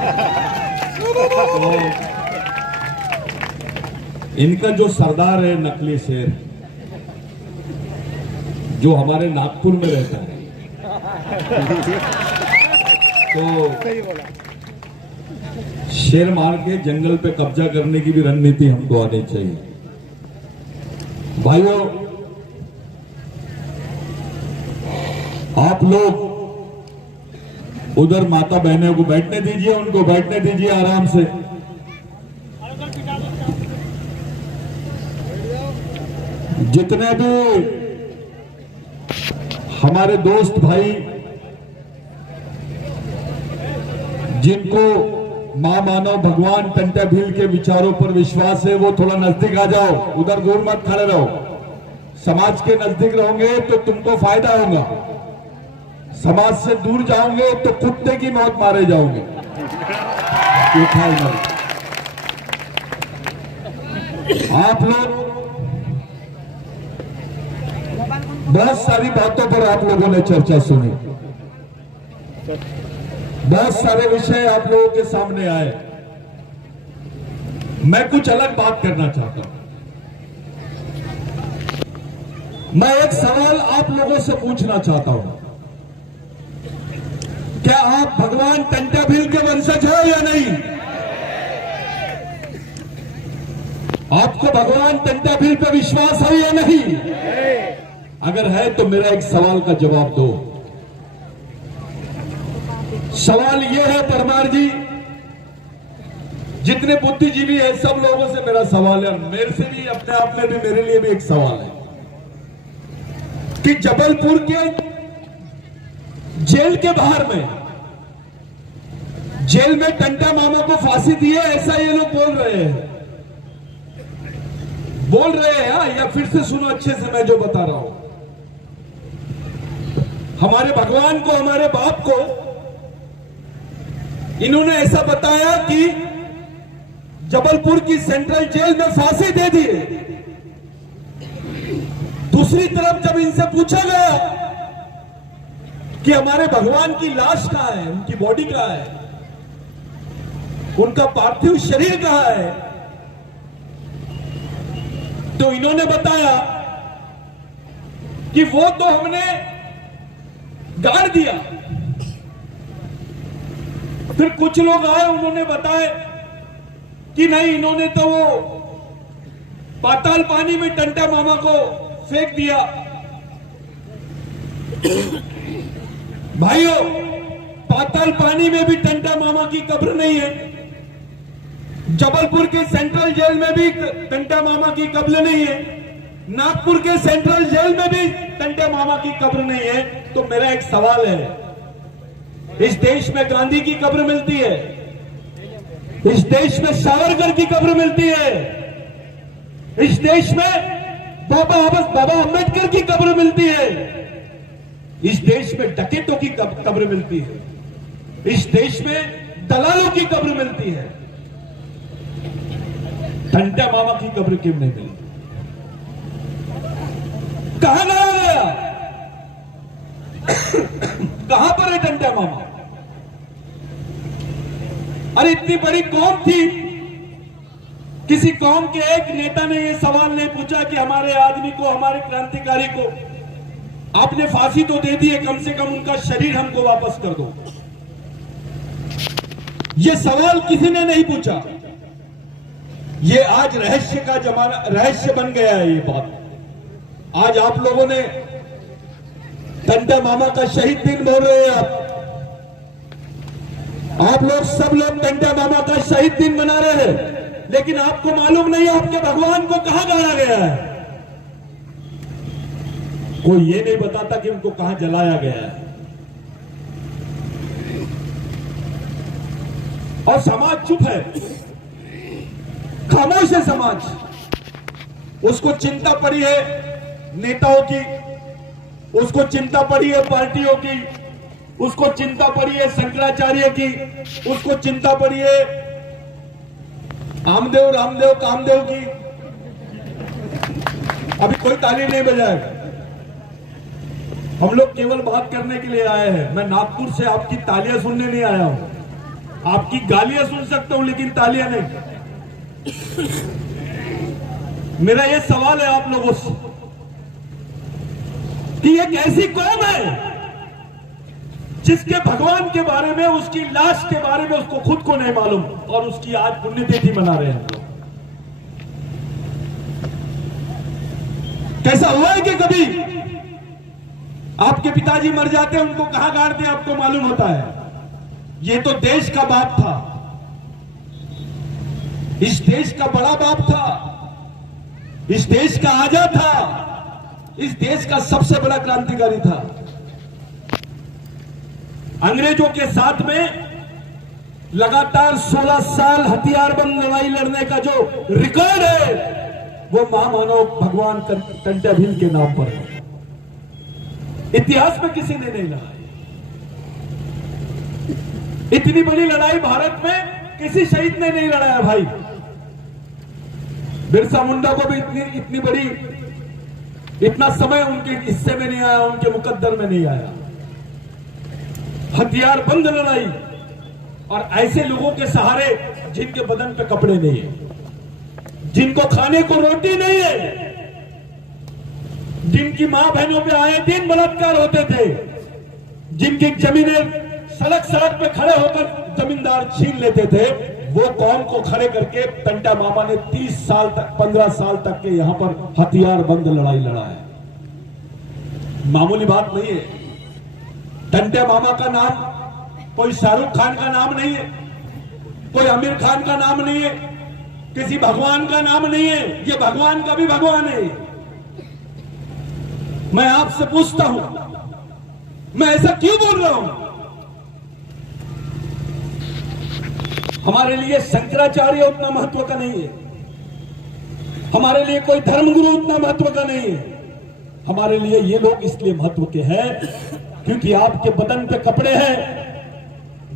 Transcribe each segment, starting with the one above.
तो इनका जो सरदार है नकली शेर, जो हमारे नागपुर में रहता है, तो शेर मार के जंगल पे कब्जा करने की भी रणनीति हमको आनी चाहिए। भाइयों, आप लोग उधर माता बहनों को बैठने दीजिए, उनको बैठने दीजिए आराम से। जितने भी हमारे दोस्त भाई जिनको मां मानव भगवान टंटा भील के विचारों पर विश्वास है, वो थोड़ा नजदीक आ जाओ, उधर दूर मत खड़े रहो। समाज के नजदीक रहोगे तो तुमको फायदा होगा, समाज से दूर जाओगे तो कुत्ते की मौत मारे जाओगे। आप लोग बहुत सारी बातों पर आप लोगों ने चर्चा सुनी, बहुत सारे विषय आप लोगों के सामने आए। मैं कुछ अलग बात करना चाहता हूं। मैं एक सवाल आप लोगों से पूछना चाहता हूं, क्या आप भगवान टंटा भील के वंशज हो या नहीं? आपको भगवान टंटा भील पे विश्वास है या नहीं? अगर है तो मेरा एक सवाल का जवाब दो। सवाल यह है परमार जी, जितने बुद्धिजीवी हैं सब लोगों से मेरा सवाल है, मेरे से भी, अपने आप में भी मेरे लिए भी एक सवाल है कि जबलपुर के जेल के बाहर में, जेल में टंटा मामा को फांसी दी है, ऐसा ये लोग बोल रहे हैं। या फिर से सुनो अच्छे से मैं जो बता रहा हूं। हमारे भगवान को, हमारे बाप को इन्होंने ऐसा बताया कि जबलपुर की सेंट्रल जेल में फांसी दे दी है। दूसरी तरफ जब इनसे पूछा गया कि हमारे भगवान की लाश कहां है, उनकी बॉडी कहां है, उनका पार्थिव शरीर कहां है, तो इन्होंने बताया कि वो तो हमने गाड़ दिया। फिर कुछ लोग आए, उन्होंने बताया कि नहीं, इन्होंने तो वो पाताल पानी में टंटा मामा को फेंक दिया। भाइयों, पाताल पानी में भी टंटा मामा की कब्र नहीं है, जबलपुर के सेंट्रल जेल में भी टंटा मामा की कब्र नहीं है, नागपुर के सेंट्रल जेल में भी टंटा मामा की कब्र नहीं है। तो मेरा एक सवाल है, इस देश में गांधी की कब्र मिलती है, इस देश में सावरकर की कब्र मिलती है, इस देश में बाबा अंबेडकर की कब्र मिलती है, इस देश में डकैतों की कब्र मिलती है, इस देश में दलालों की कब्र मिलती है। टंटा मामा की कब्र क्यों नहीं मिली? कहां गया? कहां पर है टंटा मामा? अरे इतनी बड़ी कौम थी, किसी कौम के एक नेता ने यह सवाल नहीं पूछा कि हमारे आदमी को, हमारे क्रांतिकारी को आपने फांसी तो दे दी है, कम से कम उनका शरीर हमको वापस कर दो। यह सवाल किसी ने नहीं पूछा। ये आज रहस्य का जमाना, रहस्य बन गया है ये बात। आज आप लोगों ने टंटा मामा का शहीद दिन बोल रहे हैं, आप लोग सब लोग टंटा मामा का शहीद दिन मना रहे हैं, लेकिन आपको मालूम नहीं है आपके भगवान को कहां गाड़ा गया है। कोई ये नहीं बताता कि उनको कहां जलाया गया है। और समाज चुप है, खामोश है समाज। उसको चिंता पड़ी है नेताओं की, उसको चिंता पड़ी है पार्टियों की, उसको चिंता पड़ी है शंकराचार्य की, उसको चिंता पड़ी है आमदेव, रामदेव, कामदेव की। अभी कोई ताली नहीं बजाएगा, हम लोग केवल बात करने के लिए आए हैं। मैं नागपुर से आपकी तालियां सुनने नहीं आया हूं। आपकी गालियां सुन सकता हूं लेकिन तालियां नहीं। मेरा ये सवाल है आप लोगों से कि एक ऐसी कौम है जिसके भगवान के बारे में, उसकी लाश के बारे में उसको खुद को नहीं मालूम, और उसकी आज पुण्यतिथि मना रहे हैं। कैसा हुआ है कि कभी आपके पिताजी मर जाते हैं, उनको कहां गाड़ते हैं आपको मालूम होता है? ये तो देश का बाप था, इस देश का बड़ा बाप था, इस देश का आजा था, इस देश का सबसे बड़ा क्रांतिकारी था। अंग्रेजों के साथ में लगातार 16 साल हथियारबंद लड़ाई लड़ने का जो रिकॉर्ड है वो महामानव भगवान टंट्या भील के नाम पर है। इतिहास में किसी ने नहीं लड़ा। इतनी बड़ी लड़ाई भारत में किसी शहीद ने नहीं लड़ाया भाई। बिरसा मुंडा को भी इतनी बड़ी, इतना समय उनके हिस्से में नहीं आया, उनके मुकद्दर में नहीं आया। हथियार बंद लड़ाई, और ऐसे लोगों के सहारे जिनके बदन पे कपड़े नहीं है, जिनको खाने को रोटी नहीं है, जिनकी मां बहनों पे आए दिन बलात्कार होते थे, जिनकी जमीनें सड़क सड़क पे खड़े होकर जमींदार छीन लेते थे, वो कौम को खड़े करके टंट्या मामा ने 30 साल तक, 15 साल तक के यहां पर हथियार बंद लड़ाई लड़ा है। मामूली बात नहीं है। टंट्या मामा का नाम कोई शाहरुख खान का नाम नहीं है, कोई आमिर खान का नाम नहीं है, किसी भगवान का नाम नहीं है। ये भगवान का भी भगवान है। मैं आपसे पूछता हूं, मैं ऐसा क्यों बोल रहा हूं? हमारे लिए शंकराचार्य उतना महत्व का नहीं है, हमारे लिए कोई धर्मगुरु उतना महत्व का नहीं है। हमारे लिए ये लोग इसलिए महत्व के हैं क्योंकि आपके बदन पे कपड़े हैं,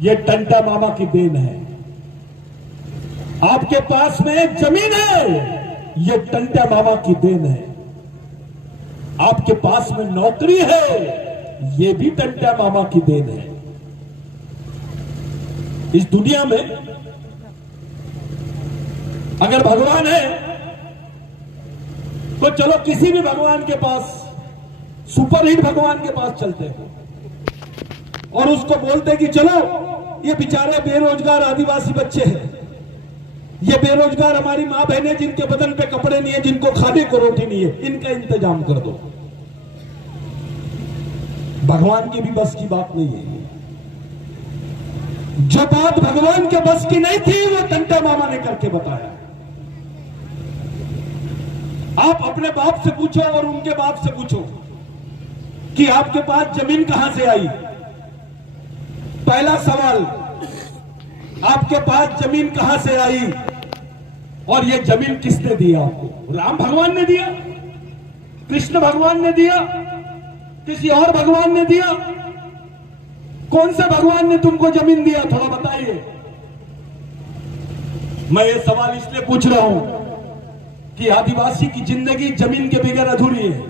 ये टंट्या मामा की देन है। आपके पास में जमीन है, ये टंट्या मामा की देन है। आपके पास में नौकरी है, ये भी टंट्या मामा की देन है। इस दुनिया में अगर भगवान है तो चलो किसी भी भगवान के पास, सुपरहिट भगवान के पास चलते हैं और उसको बोलते कि चलो ये बेचारे बेरोजगार आदिवासी बच्चे हैं, ये बेरोजगार हमारी मां बहनें जिनके बदन पे कपड़े नहीं है, जिनको खाने को रोटी नहीं है, इनका इंतजाम कर दो। भगवान की भी बस की बात नहीं है। जो बात भगवान के बस की नहीं थी वो टंट्या मामा ने करके बताया। आप अपने बाप से पूछो और उनके बाप से पूछो कि आपके पास जमीन कहां से आई। पहला सवाल, आपके पास जमीन कहां से आई और ये जमीन किसने दिया आपको? राम भगवान ने दिया, कृष्ण भगवान ने दिया, किसी और भगवान ने दिया? कौन से भगवान ने तुमको जमीन दिया, थोड़ा बताइए। मैं ये सवाल इसलिए पूछ रहा हूं कि आदिवासी की जिंदगी जमीन के बगैर अधूरी है,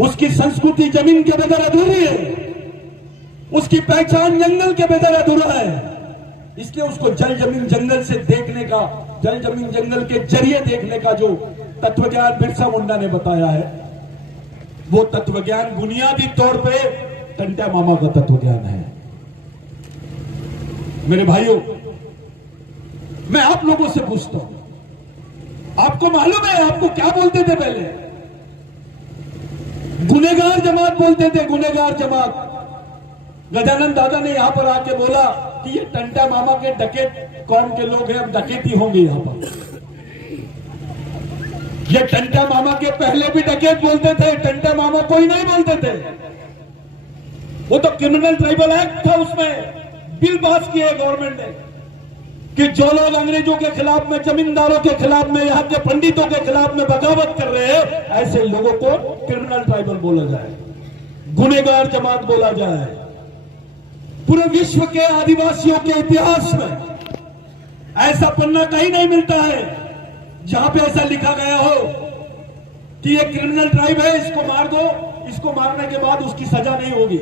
उसकी संस्कृति जमीन के बगैर अधूरी है, उसकी पहचान जंगल के बगैर अधूरा है। इसलिए उसको जल जमीन जंगल से देखने का, जल जमीन जंगल के जरिए देखने का जो तत्वज्ञान बिरसा मुंडा ने बताया है, वो तत्वज्ञान बुनियादी तौर पे टंट्या मामा का तत्वज्ञान है। मेरे भाइयों, मैं आप लोगों से पूछता हूं, आपको मालूम है आपको क्या बोलते थे पहले? गुनेगार जमात बोलते थे, गुनेगार जमात। गजानन दादा ने यहां पर आके बोला कि ये टंट्या मामा के डकैत कौम के लोग हैं, अब डकैती होंगे यहां पर। ये टंट्या मामा के पहले भी डकैत बोलते थे, टंट्या मामा कोई नहीं बोलते थे। वो तो क्रिमिनल ट्राइबल एक्ट था, उसमें बिल पास किया गवर्नमेंट ने कि जो लोग अंग्रेजों के खिलाफ में, जमींदारों के खिलाफ में, यहाँ के पंडितों के खिलाफ में बगावत कर रहे हैं, ऐसे लोगों को क्रिमिनल ट्राइबल बोला जाए, गुनेगार जमात बोला जाए। पूरे विश्व के आदिवासियों के इतिहास में ऐसा पन्ना कहीं नहीं मिलता है जहां पे ऐसा लिखा गया हो कि ये क्रिमिनल ट्राइब है, इसको मार दो, इसको मारने के बाद उसकी सजा नहीं होगी।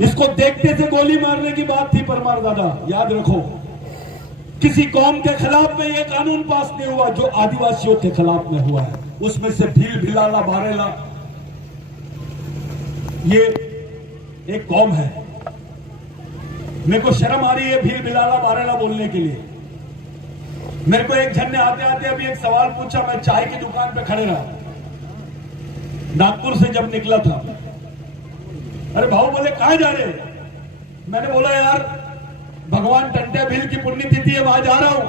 इसको देखते थे गोली मारने की बात थी परमार दादा, याद रखो। किसी कौम के खिलाफ में यह कानून पास नहीं हुआ जो आदिवासियों के खिलाफ में हुआ है। उसमें से भील भिलाला बारेला, ये एक कौम है। मेरे को शर्म आ रही है भील भिलाला बारेला बोलने के लिए। मेरे को एक जन ने आते आते अभी एक सवाल पूछा, मैं चाय की दुकान पे खड़े रहा नागपुर से जब निकला था। अरे भाऊ बोले कहां जा रहे? मैंने बोला यार भगवान टंट्या भील की पुण्यतिथि है, वहां जा रहा हूं।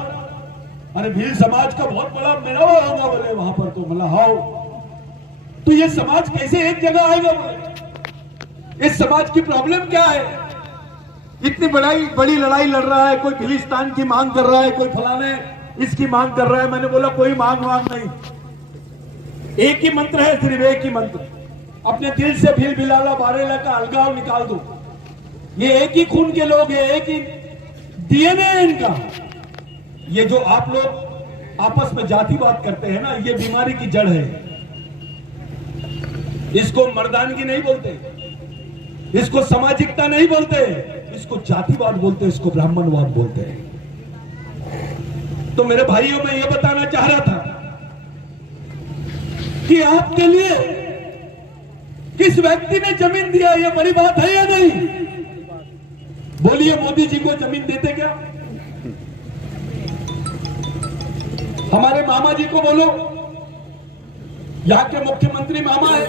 अरे भील समाज का बहुत बड़ा मेला होगा बोले वहां पर। तो मतलब हाउ, तो ये समाज कैसे एक जगह आएगा बोले? इस समाज की प्रॉब्लम क्या है? इतनी बड़ी लड़ाई लड़ रहा है, कोई फिलिस्तान की मांग कर रहा है, कोई फलाने इसकी मांग कर रहा है। मैंने बोला कोई मांग नहीं, एक ही मंत्र है, सिर्फ एक ही मंत्र। अपने दिल से भील भिलाला बारेला का अलगाव निकाल दो। ये एक ही खून के लोग हैं, एक ही डीएनए है इनका। ये जो आप लोग आपस में जातिवाद करते हैं ना, ये बीमारी की जड़ है। इसको मर्दानगी नहीं बोलते, इसको सामाजिकता नहीं बोलते, इसको जातिवाद बोलते, इसको ब्राह्मणवाद बोलते हैं। तो मेरे भाइयों, मैं ये बताना चाह रहा था कि आपके लिए किस व्यक्ति ने जमीन दिया, ये बड़ी बात है या नहीं? बोलिए, मोदी जी को जमीन देते क्या? हमारे मामा जी को बोलो, यहां के मुख्यमंत्री मामा है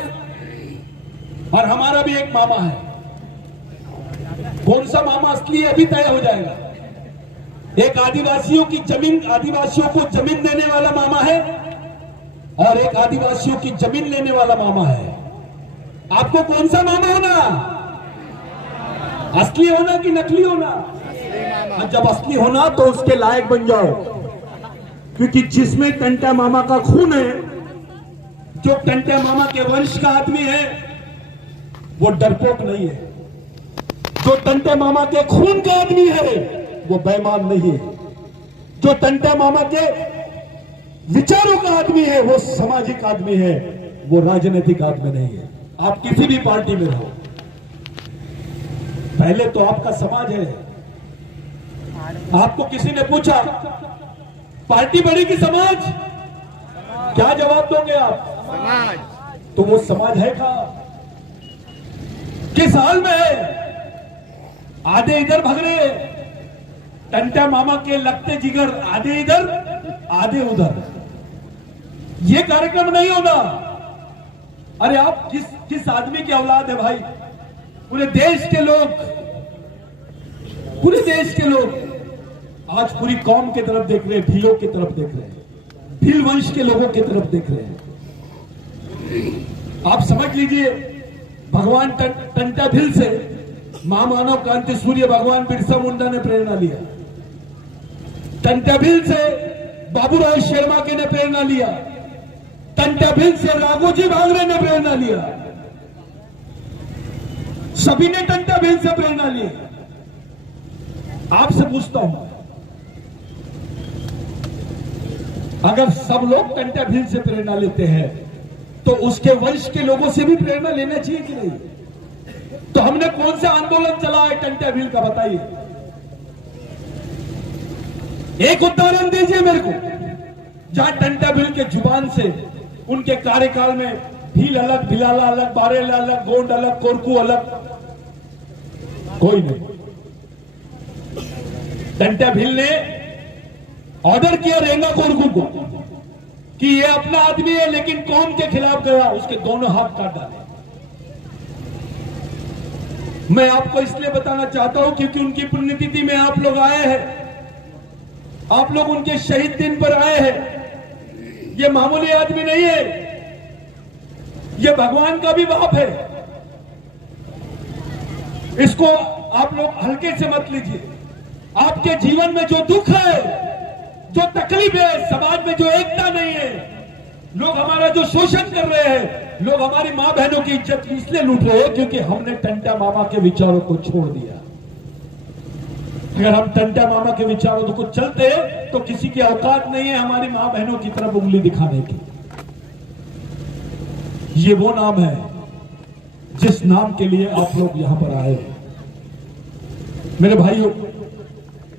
और हमारा भी एक मामा है। कौन सा मामा असली है अभी तय हो जाएगा। एक आदिवासियों की जमीन, आदिवासियों को जमीन देने वाला मामा है और एक आदिवासियों की जमीन लेने वाला मामा है। आपको कौन सा मामा होना? असली होना कि नकली होना? जब असली होना तो उसके लायक बन जाओ, क्योंकि जिसमें टंट्या मामा का खून है, जो टंट्या मामा के वंश का आदमी है, वो डरपोक नहीं है। जो टंट्या मामा के खून का आदमी है, वो बेईमान नहीं है। जो टंट्या मामा के विचारों का आदमी है, वो सामाजिक आदमी है, वो राजनीतिक आदमी नहीं है। आप किसी भी पार्टी में रहो, पहले तो आपका समाज है। आपको किसी ने पूछा पार्टी बड़ी कि समाज, क्या जवाब दोगे आप? समाज। तो वो समाज है कहां? किस हाल में है? आधे इधर भग रहे, टंट्या मामा के लगते जिगर आधे इधर आधे उधर। ये कार्यक्रम नहीं होगा। अरे आप किस आदमी की औलाद है भाई? पूरे देश के लोग आज पूरी कौम की तरफ देख रहे हैं, भीलों की तरफ देख रहे हैं, भील वंश के लोगों की तरफ देख रहे हैं। आप समझ लीजिए, भगवान टंट्या भील से महामानव क्रांति सूर्य भगवान बिरसा मुंडा ने प्रेरणा लिया। टंट्या भील से बाबूराव शेरमाके ने प्रेरणा लिया। टंट्या भील से राघोजी भांगरे ने प्रेरणा लिया। सभी ने टंट्या भील से प्रेरणा ली। आपसे पूछता हूं, अगर सब लोग टंट्या भील से प्रेरणा लेते हैं तो उसके वंश के लोगों से भी प्रेरणा लेना चाहिए कि नहीं? तो हमने कौन सा आंदोलन चला है टंट्या भील का, बताइए। एक उदाहरण दीजिए मेरे को, जहां टंट्या भील के जुबान से उनके कार्यकाल में भील अलग, भिलाला अलग, बारेला अलग, गोंड अलग, कोरकू अलग, कोई नहीं। टंट्या भील ने ऑर्डर किया रेंगा कोरकू को कि ये अपना आदमी है लेकिन कौम के खिलाफ गया, उसके दोनों हाथ काट डाले। मैं आपको इसलिए बताना चाहता हूं क्योंकि उनकी पुण्यतिथि में आप लोग आए हैं, आप लोग उनके शहीद दिन पर आए हैं। ये मामूली आदमी नहीं है, ये भगवान का भी बाप है। इसको आप लोग हल्के से मत लीजिए। आपके जीवन में जो दुख है, जो तकलीफ है, समाज में जो एकता नहीं है, लोग हमारा जो शोषण कर रहे हैं, लोग हमारी मां बहनों की इज्जत इसलिए लूट रहे हैं क्योंकि हमने टंट्या मामा के विचारों को छोड़ दिया। अगर हम टंट्या मामा के विचारों को चलते तो किसी की औकात नहीं है हमारी मां बहनों की तरफ उंगली दिखाने की। ये वो नाम है जिस नाम के लिए आप लोग यहां पर आए। मेरे भाइयों,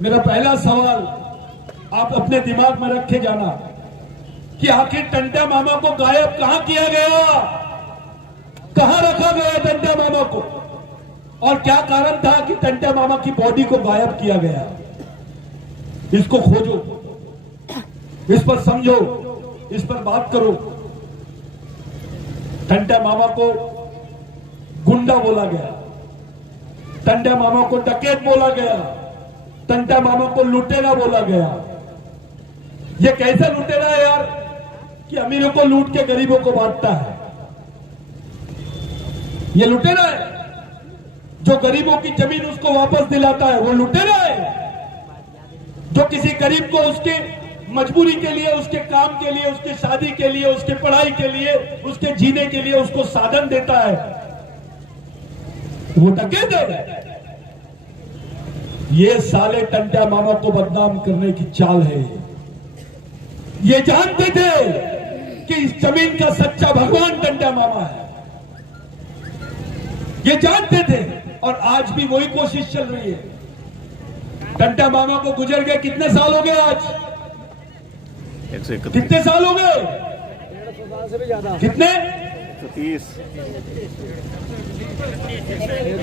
मेरा पहला सवाल आप अपने दिमाग में रखे जाना कि आखिर टंटा मामा को गायब कहां किया गया, कहां रखा गया टंटा मामा को, और क्या कारण था कि टंटा मामा की बॉडी को गायब किया गया। इसको खोजो, इस पर समझो, इस पर बात करो। टंटा मामा को गुंडा बोला गया, टंटा मामा को डकैत बोला गया, टंटा मामा को लुटेरा बोला गया। ये कैसा लुटेरा है यार कि अमीरों को लूट के गरीबों को बांटता है। ये लुटेरा है जो गरीबों की जमीन उसको वापस दिलाता है, वो लुटेरा है जो किसी गरीब को उसके मजबूरी के लिए, उसके काम के लिए, उसके शादी के लिए, उसके पढ़ाई के लिए, उसके जीने के लिए उसको साधन देता है, वो डकैत है। ये साले टंटा मामा को बदनाम करने की चाल है। ये जानते थे कि इस जमीन का सच्चा भगवान टंटा मामा है, ये जानते थे, और आज भी वही कोशिश चल रही है। टंटा मामा को गुजर गए कितने साल हो गए आज, कितने साल हो गए, 150 साल से भी ज्यादा, कितने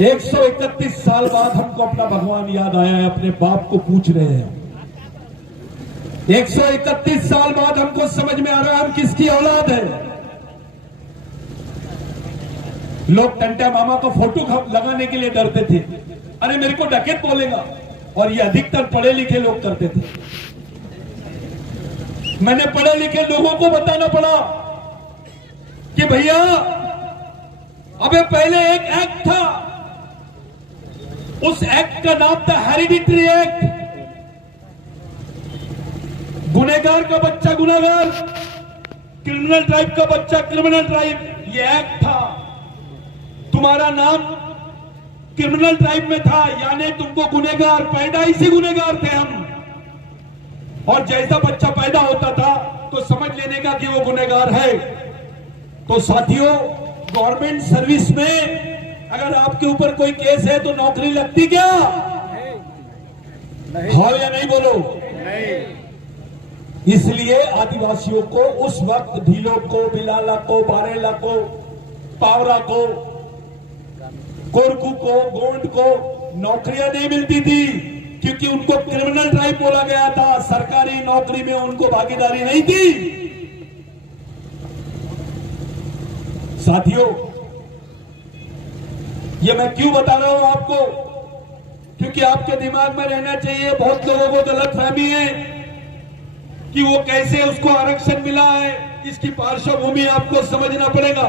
131 साल बाद हमको अपना भगवान याद आया है। अपने बाप को पूछ रहे हैं, 131 साल बाद हमको समझ में आ रहा है हम किसकी औलाद है। लोग टंटा मामा को फोटो लगाने के लिए डरते थे, अरे मेरे को डकैत बोलेगा, और ये अधिकतर पढ़े लिखे लोग करते थे। मैंने पढ़े लिखे लोगों को बताना पड़ा कि भैया अबे पहले एक एक्ट था, उस एक्ट का नाम था हेरिडिटरी एक्ट। गुनहगार का बच्चा गुनहगार, क्रिमिनल ट्राइब का बच्चा क्रिमिनल ट्राइब, ये एक्ट था। तुम्हारा नाम क्रिमिनल ट्राइब में था, यानी तुमको गुनहगार, पैदाइशी गुनहगार थे हम, और जैसा बच्चा पैदा होता था तो समझ लेने का कि वो गुनहगार है। तो साथियों, गवर्नमेंट सर्विस में अगर आपके ऊपर कोई केस है तो नौकरी लगती क्या? हाँ या नहीं बोलो? नहीं। इसलिए आदिवासियों को उस वक्त ढीलों को, बिलाला को, बारेला को, पावरा को, कोरकू को, गोंड को नौकरियां नहीं मिलती थी, क्योंकि उनको क्रिमिनल ट्राइब बोला गया था। सरकारी नौकरी में उनको भागीदारी नहीं थी। साथियों, ये मैं क्यों बता रहा हूं आपको, क्योंकि आपके दिमाग में रहना चाहिए। बहुत लोगों को गलतफहमी है कि वो कैसे उसको आरक्षण मिला है, इसकी पार्श्वभूमि आपको समझना पड़ेगा।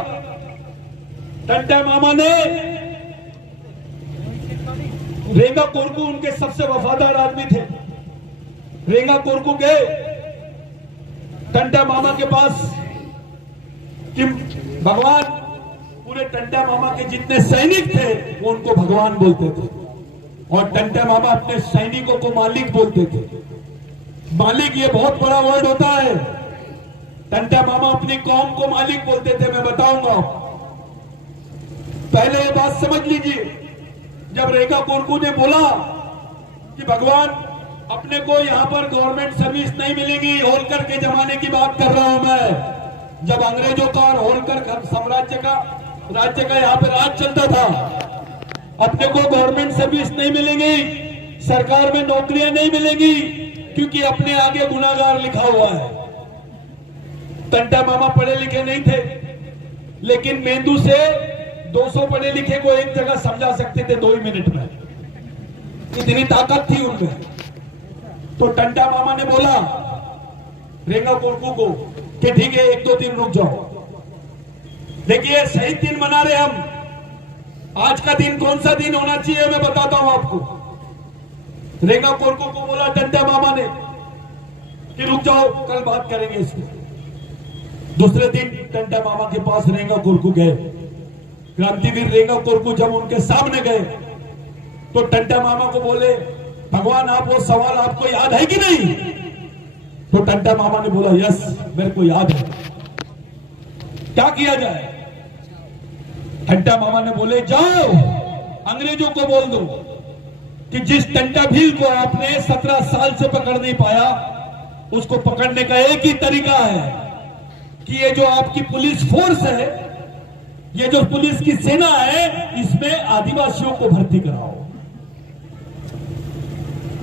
टंटा मामा ने, रेंगा कोरकू उनके सबसे वफादार आदमी थे। रेंगा कोरकू गए टंटा मामा के पास कि भगवान, पूरे टंटा मामा के जितने सैनिक थे वो उनको भगवान बोलते थे, और टंटा मामा अपने सैनिकों को मालिक बोलते थे। मालिक ये बहुत बड़ा वर्ड होता है। टंटा मामा अपनी कौम को मालिक बोलते थे, मैं बताऊंगा। पहले ये बात समझ लीजिए, जब रेखा कोरकू ने बोला कि भगवान अपने को यहां पर गवर्नमेंट सर्विस नहीं मिलेगी, होलकर के जमाने की बात कर रहा हूं मैं, जब अंग्रेजों का और होलकर साम्राज्य का, राज्य का यहां पे राज चलता था, अपने को गवर्नमेंट सर्विस नहीं मिलेगी, सरकार में नौकरियां नहीं मिलेगी, क्योंकि अपने आगे गुनाहगार लिखा हुआ है। टंटा मामा पढ़े लिखे नहीं थे, लेकिन मेंदू से 200 पढ़े लिखे को एक जगह समझा सकते थे 2 ही मिनट में, इतनी ताकत थी उनमें। तो टंटा मामा ने बोला रेंगा कोरकू को कि ठीक है, 1-2 दिन रुक जाओ। देखिए, शहीद दिन मना रहे हम। आज का दिन कौन सा दिन होना चाहिए मैं बताता हूं आपको। रेंगा कोरकू को बोला टंटा मामा ने कि रुक जाओ, कल बात करेंगे इसको। दूसरे दिन टंटा मामा के पास रेंगा कोरकू गए। क्रांतिवीर रेंगा कोरकू जब उनके सामने गए तो टंटा मामा को बोले, भगवान आप वो सवाल आपको याद है कि नहीं? तो टंटा मामा ने बोला, यस मेरे को याद है, क्या किया जाए? टंटा मामा ने बोले, जाओ अंग्रेजों को बोल दो कि जिस टंटा भील को आपने 17 साल से पकड़ नहीं पाया, उसको पकड़ने का एक ही तरीका है कि ये जो आपकी पुलिस फोर्स है, ये जो पुलिस की सेना है, इसमें आदिवासियों को भर्ती कराओ।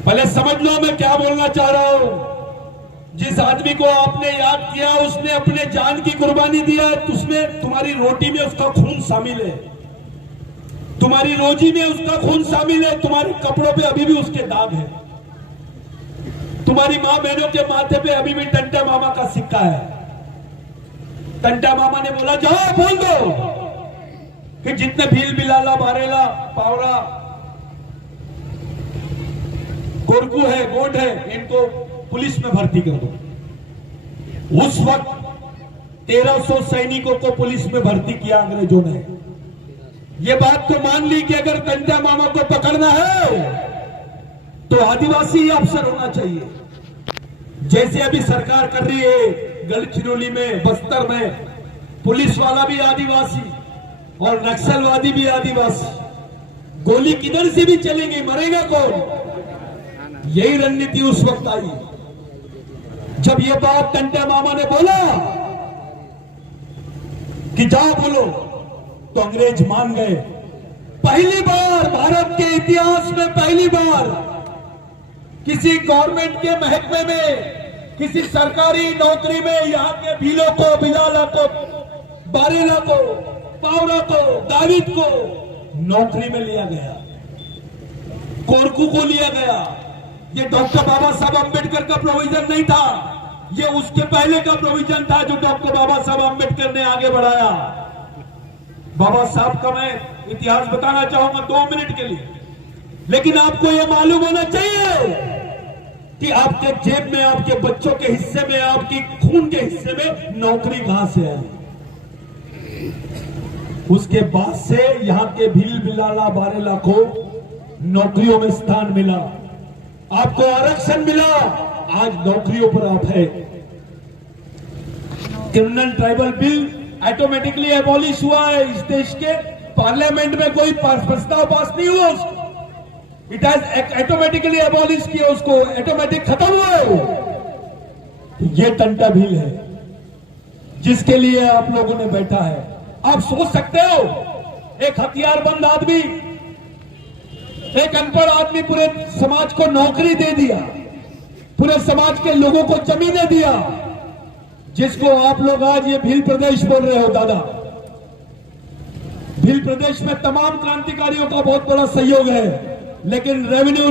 पहले समझ लो मैं क्या बोलना चाह रहा हूं। जिस आदमी को आपने याद किया, उसने अपने जान की कुर्बानी दिया है, उसमें तुम्हारी रोटी में उसका खून शामिल है, तुम्हारी रोजी में उसका खून शामिल है, तुम्हारे कपड़ों पे अभी भी उसके दाग है, तुम्हारी मां बहनों के माथे पे अभी भी टंटा मामा का सिक्का है। टंटा मामा ने बोला जाओ बोल दो कि जितने भील बिलाला बारेला पावरा गोरकू है, गोड है, इनको पुलिस में भर्ती कर दो। उस वक्त 1300 सैनिकों को पुलिस में भर्ती किया अंग्रेजों ने। ये बात तो मान ली कि अगर टंटा मामा को पकड़ना है तो आदिवासी ही अफसर होना चाहिए, जैसे अभी सरकार कर रही है। गढ़चिरौली में, बस्तर में पुलिस वाला भी आदिवासी और नक्सलवादी भी आदिवासी। गोली किधर से भी चलेगी, मरेगा कौन? यही रणनीति उस वक्त आई। जब ये बात टंटा मामा ने बोला कि जाओ बोलो, तो अंग्रेज मान गए। पहली बार भारत के इतिहास में, पहली बार किसी गवर्नमेंट के महकमे में, किसी सरकारी नौकरी में यहां के भीलों को, बिलाला को, बारेला को, पावरा को, दाविद को नौकरी में लिया गया, कोरकू को लिया गया। ये डॉक्टर बाबा साहब अंबेडकर का प्रोविजन नहीं था, ये उसके पहले का प्रोविजन था जो डॉक्टर बाबा साहब अंबेडकर ने आगे बढ़ाया। बाबा साहब का मैं इतिहास बताना चाहूंगा 2 मिनट के लिए, लेकिन आपको यह मालूम होना चाहिए कि आपके जेब में, आपके बच्चों के हिस्से में, आपकी खून के हिस्से में नौकरी कहां से आई। उसके बाद से यहां के भील बिलाला बारेला को नौकरियों में स्थान मिला, आपको आरक्षण मिला, आज नौकरियों पर आप है। Criminal tribal bill automatically abolish हुआ है। इस देश के पार्लियामेंट में कोई प्रस्ताव पास नहीं हुआ, उसको इट हैज ऑटोमेटिकली एबॉलिश किया, उसको ऑटोमेटिक खत्म हुआ है। ये टंटा भील है जिसके लिए आप लोगों ने बैठा है। आप सोच सकते हो, एक हथियारबंद आदमी, एक अनपढ़ आदमी पूरे समाज को नौकरी दे दिया, पूरे समाज के लोगों को जमीनें दिया, जिसको आप लोग आज ये भील प्रदेश बोल रहे हो। दादा, भील प्रदेश में तमाम क्रांतिकारियों का बहुत बड़ा सहयोग है, लेकिन रेवेन्यू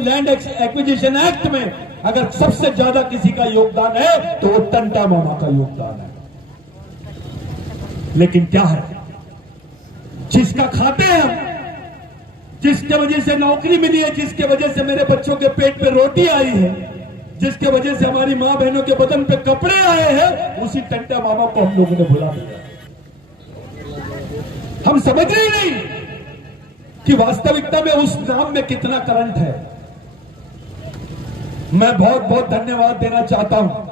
लैंड एक्विजिशन एक्ट में अगर सबसे ज्यादा किसी का योगदान है तो वो टंटा मामा का योगदान है। लेकिन क्या है, जिसका खाते हैं हम, जिसके वजह से नौकरी मिली है, जिसके वजह से मेरे बच्चों के पेट पे रोटी आई है, जिसके वजह से हमारी मां बहनों के बदन पे कपड़े आए हैं, उसी टंटा मामा को हम लोगों ने भुला दिया। हम समझ रहे नहीं कि वास्तविकता में उस नाम में कितना करंट है। मैं बहुत बहुत धन्यवाद देना चाहता हूं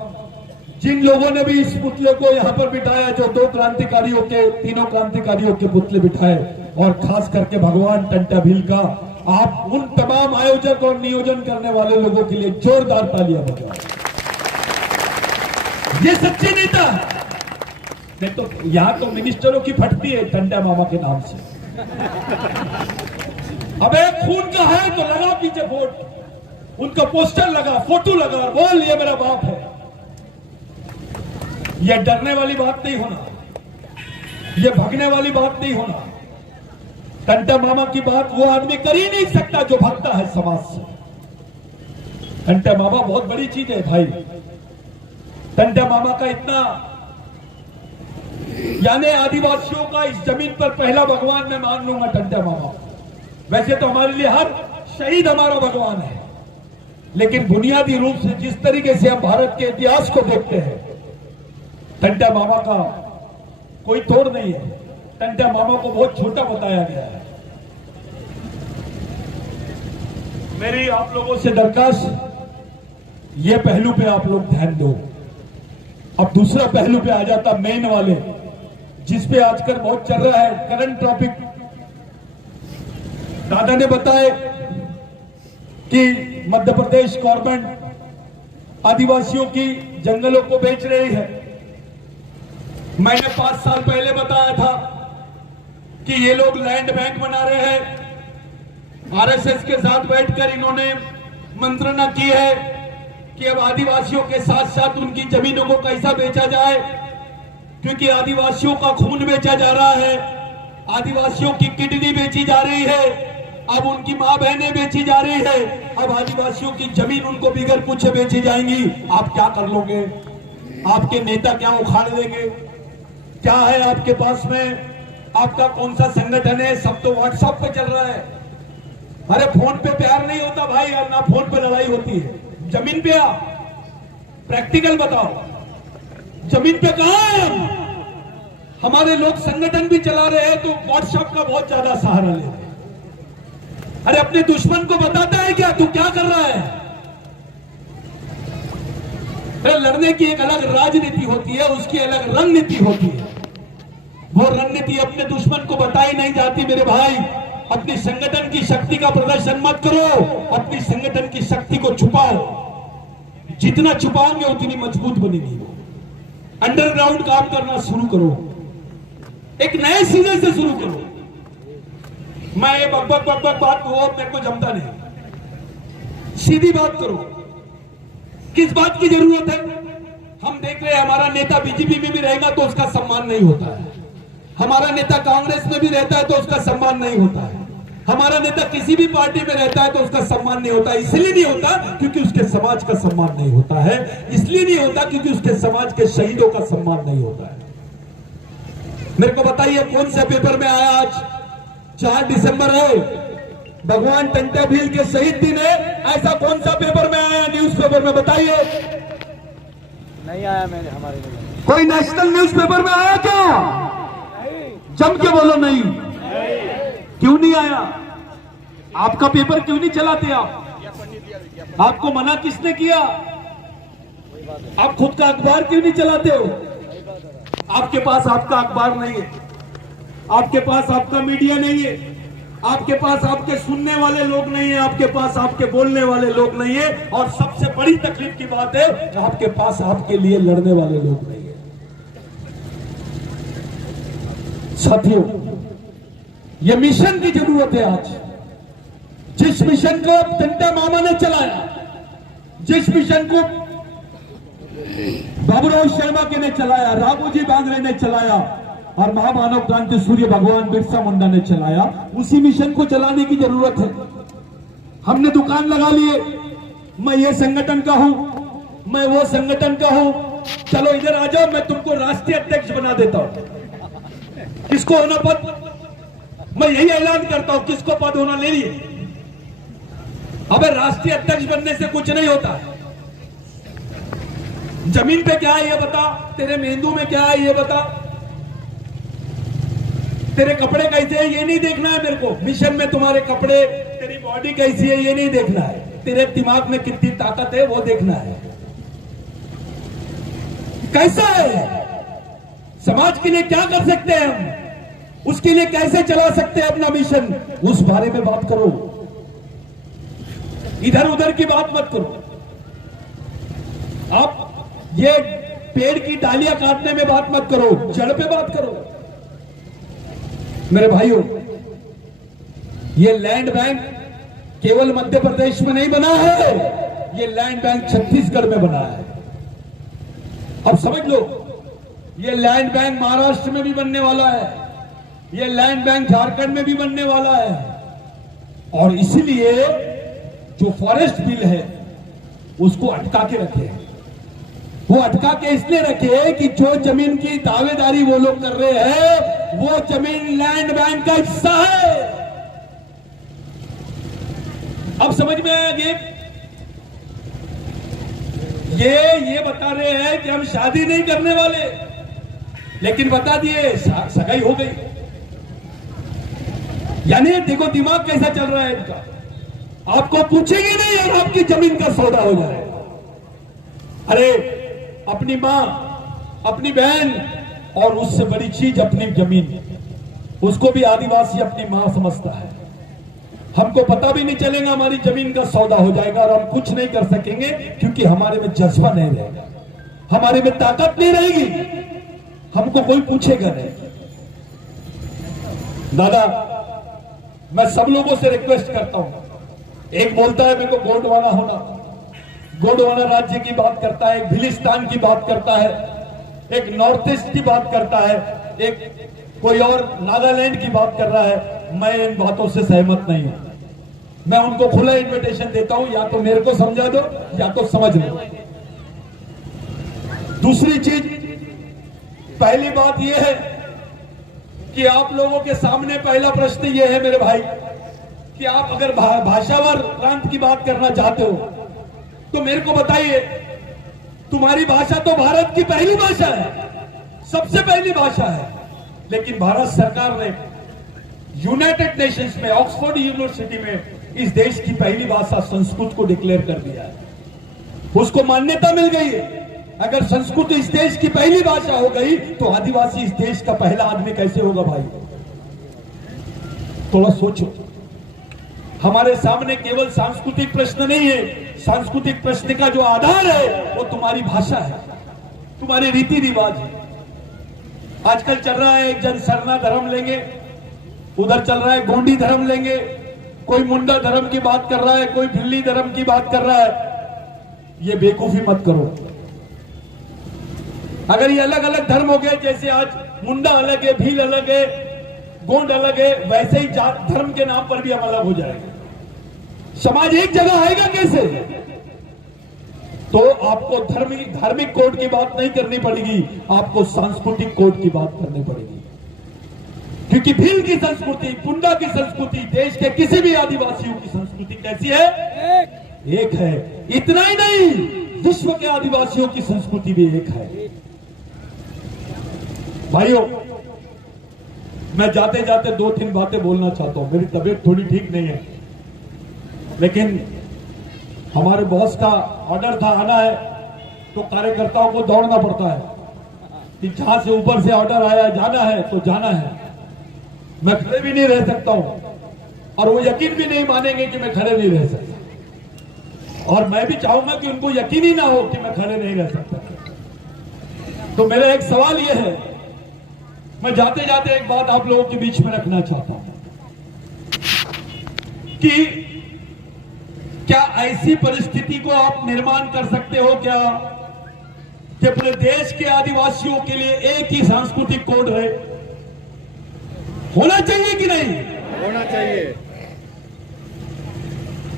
जिन लोगों ने भी इस पुतले को यहां पर बिठाया, जो 2 क्रांतिकारियों के, 3 क्रांतिकारियों के पुतले बिठाए, और खास करके भगवान टंटा भील का। आप उन तमाम आयोजक और नियोजन करने वाले लोगों के लिए जोरदार तालियां बजाएं। ये सच्चे नेता नहीं तो यहां तो मिनिस्टरों की फटती है टंटा मामा के नाम से। अबे खून का है तो लगा पीछे वोट, उनका पोस्टर लगा, फोटो लगा और बोल ये मेरा बाप है। यह डरने वाली बात नहीं होना, यह भगने वाली बात नहीं होना। टंटा मामा की बात वो आदमी कर ही नहीं सकता जो भागता है समाज से। टंटा मामा बहुत बड़ी चीज है भाई। टंटा मामा का इतना, यानी आदिवासियों का इस जमीन पर पहला भगवान मैं मान लूंगा टंटा मामा। वैसे तो हमारे लिए हर शहीद हमारा भगवान है, लेकिन बुनियादी रूप से जिस तरीके से हम भारत के इतिहास को देखते हैं, टंटा मामा का कोई तोड़ नहीं है। टंटा मामा को बहुत छोटा बताया गया है। मेरी आप लोगों से दरखास्त, ये पहलू पे आप लोग ध्यान दो। अब दूसरा पहलू पे आ जाता, मेन वाले, जिसपे आजकल बहुत चल रहा है, करंट टॉपिक। दादा ने बताया कि मध्य प्रदेश गवर्नमेंट आदिवासियों की जंगलों को बेच रही है। मैंने 5 साल पहले बताया था कि ये लोग लैंड बैंक बना रहे हैं। आरएसएस के साथ बैठकर इन्होंने मंत्रणा की है कि अब आदिवासियों के साथ साथ उनकी जमीनों को कैसा बेचा जाए, क्योंकि आदिवासियों का खून बेचा जा रहा है, आदिवासियों की किडनी बेची जा रही है, अब उनकी मां बहनें बेची जा रही है, अब आदिवासियों की जमीन उनको बिगर पूछे बेची जाएंगी। आप क्या कर लोगे? आपके नेता क्या उखाड़ देंगे? क्या है आपके पास में? आपका कौन सा संगठन है? सब तो व्हाट्सएप पे चल रहा है। अरे फोन पे प्यार नहीं होता भाई, और ना फोन पे लड़ाई होती है। जमीन पे आ, प्रैक्टिकल बताओ, जमीन पे कहां है हम? हमारे लोग संगठन भी चला रहे हैं तो व्हाट्सएप का बहुत ज्यादा सहारा लेते हैं। अरे अपने दुश्मन को बताता है क्या तू क्या कर रहा है? अरे लड़ने की एक अलग राजनीति होती है, उसकी अलग रणनीति होती है। वो रणनीति अपने दुश्मन को बताई नहीं जाती मेरे भाई। अपनी संगठन की शक्ति का प्रदर्शन मत करो, अपनी संगठन की शक्ति को छुपाओ। जितना छुपाओगे उतनी मजबूत बनेगी। अंडरग्राउंड काम करना शुरू करो, एक नए सिरे से शुरू करो। मैं ये बकबक बात वो मेरे को जमता नहीं। सीधी बात करो। किस बात की जरूरत है? हम देख रहे हैं हमारा नेता बीजेपी में भी रहेगा तो उसका सम्मान नहीं होता है, हमारा नेता कांग्रेस में भी रहता है तो उसका सम्मान नहीं होता है, हमारा नेता किसी भी पार्टी में रहता है तो उसका सम्मान नहीं होता। इसलिए नहीं होता क्योंकि उसके समाज का सम्मान नहीं होता है, इसलिए नहीं होता क्योंकि उसके समाज के शहीदों का सम्मान नहीं होता है। मेरे को बताइए कौन से पेपर में आया? आज 4 दिसंबर है, भगवान टंटा भील के शहीद दिन है, ऐसा कौन सा पेपर में आया? न्यूज पेपर में बताइए। नहीं आया मैंने, हमारे में कोई नेशनल न्यूज पेपर में आया क्या? जम के बोलो नहीं। क्यों नहीं आया? आपका पेपर क्यों नहीं चलाते आप? आपको मना किसने किया? आप खुद का अखबार क्यों नहीं चलाते हो? आपके पास आपका अखबार नहीं है, आपके पास आपका मीडिया नहीं है, आपके पास आपके सुनने वाले लोग नहीं है, आपके पास आपके बोलने वाले लोग नहीं है, और सबसे बड़ी तकलीफ की बात है आपके पास आपके लिए लड़ने वाले लोग नहीं है। साथियों, यह मिशन की जरूरत है आज। जिस मिशन को टंटा मामा ने चलाया, जिस मिशन को बाबूराव शर्मा के ने चलाया, राघोजी बांगरे ने चलाया और महामानव क्रांति सूर्य भगवान बिरसा मुंडा ने चलाया, उसी मिशन को चलाने की जरूरत है। हमने दुकान लगा लिए, मैं ये संगठन का हूं, मैं वो संगठन का हूं, चलो इधर आ जाओ, मैं तुमको राष्ट्रीय अध्यक्ष बना देता हूं। किसको होना पद? मैं यही ऐलान करता हूं, किसको पद होना ले लिए। अबे राष्ट्रीय अध्यक्ष बनने से कुछ नहीं होता है। जमीन पे क्या है ये बता, तेरे मेंदू में क्या है ये बता, तेरे कपड़े कैसे है ये नहीं देखना है मेरे को। मिशन में तुम्हारे कपड़े, तेरी बॉडी कैसी है ये नहीं देखना है, तेरे दिमाग में कितनी ताकत है वो देखना है। कैसा है, समाज के लिए क्या कर सकते हैं हम, उसके लिए कैसे चला सकते हैं अपना मिशन, उस बारे में बात करो। इधर उधर की बात मत करो। आप ये पेड़ की डालियां काटने में बात मत करो, जड़ पे बात करो। मेरे भाइयों, ये लैंड बैंक केवल मध्य प्रदेश में नहीं बना है, ये लैंड बैंक छत्तीसगढ़ में बना है। अब समझ लो, ये लैंड बैंक महाराष्ट्र में भी बनने वाला है, ये लैंड बैंक झारखंड में भी बनने वाला है। और इसलिए जो फॉरेस्ट बिल है उसको अटका के रखे हैं। वो अटका के इसलिए रखे कि जो जमीन की दावेदारी वो लोग कर रहे हैं वो जमीन लैंड बैंक का हिस्सा है। अब समझ में आया ये बता रहे हैं कि हम शादी नहीं करने वाले, लेकिन बता दिए सगाई हो गई। यानी देखो दिमाग कैसा चल रहा है इनका। आपको पूछेंगे नहीं और आपकी जमीन का सौदा हो जाए। अरे अपनी मां, अपनी बहन और उससे बड़ी चीज अपनी जमीन, उसको भी आदिवासी अपनी मां समझता है। हमको पता भी नहीं चलेगा, हमारी जमीन का सौदा हो जाएगा और हम कुछ नहीं कर सकेंगे, क्योंकि हमारे में जज्बा नहीं रहेगा, हमारे में ताकत नहीं रहेगी, हमको कोई पूछेगा नहीं। दादा, मैं सब लोगों से रिक्वेस्ट करता हूं, एक बोलता है मेरे को गोंडवाना होना, गोंडवाना राज्य की बात करता है, एक भिलिस्तान की बात करता है, एक नॉर्थ ईस्ट की बात करता है, एक कोई और नागालैंड की बात कर रहा है। मैं इन बातों से सहमत नहीं हूं। मैं उनको खुला इन्विटेशन देता हूं, या तो मेरे को समझा दो या तो समझ लो। दूसरी चीज, पहली बात यह है कि आप लोगों के सामने पहला प्रश्न यह है मेरे भाई, कि आप अगर भाषावर प्रांत की बात करना चाहते हो तो मेरे को बताइए, तुम्हारी भाषा तो भारत की पहली भाषा है, सबसे पहली भाषा है, लेकिन भारत सरकार ने यूनाइटेड नेशंस में ऑक्सफोर्ड यूनिवर्सिटी में इस देश की पहली भाषा संस्कृत को डिक्लेयर कर दिया है, उसको मान्यता मिल गई है। अगर संस्कृत इस देश की पहली भाषा हो गई तो आदिवासी इस देश का पहला आदमी कैसे होगा भाई? थोड़ा सोचो। हमारे सामने केवल सांस्कृतिक प्रश्न नहीं है, सांस्कृतिक प्रश्न का जो आधार है वो तुम्हारी भाषा है, तुम्हारे रीति रिवाज है। आजकल चल रहा है एक जन सरना धर्म लेंगे, उधर चल रहा है गोंडी धर्म लेंगे, कोई मुंडा धर्म की बात कर रहा है, कोई भिल्ली धर्म की बात कर रहा है। ये बेवकूफी मत करो। अगर ये अलग अलग धर्म हो गए, जैसे आज मुंडा अलग है, भील अलग है, गोंड अलग है, वैसे ही जात धर्म के नाम पर भी हम अलग हो जाएंगे। समाज एक जगह आएगा कैसे? तो आपको धार्मिक कोड की बात नहीं करनी पड़ेगी, आपको सांस्कृतिक कोड की बात करनी पड़ेगी। क्योंकि भील की संस्कृति, पुंडा की संस्कृति, देश के किसी भी आदिवासियों की संस्कृति कैसी है? एक है। इतना ही नहीं, विश्व के आदिवासियों की संस्कृति भी एक है। भाइयों, मैं जाते जाते 2-3 बातें बोलना चाहता हूं। मेरी तबीयत थोड़ी ठीक नहीं है, लेकिन हमारे बॉस का ऑर्डर था आना है, तो कार्यकर्ताओं को दौड़ना पड़ता है कि जहां से ऊपर से ऑर्डर आया जाना है तो जाना है। मैं खड़े भी नहीं रह सकता हूं, और वो यकीन भी नहीं मानेंगे कि मैं खड़े नहीं रह सकता, और मैं भी चाहूंगा कि उनको यकीन ही ना हो कि मैं खड़े नहीं रह सकता। तो मेरा एक सवाल यह है, मैं जाते जाते एक बात आप लोगों के बीच में रखना चाहता हूं कि क्या ऐसी परिस्थिति को आप निर्माण कर सकते हो क्या कि अपने देश के आदिवासियों के लिए एक ही सांस्कृतिक कोड रहे? होना चाहिए कि नहीं? होना चाहिए।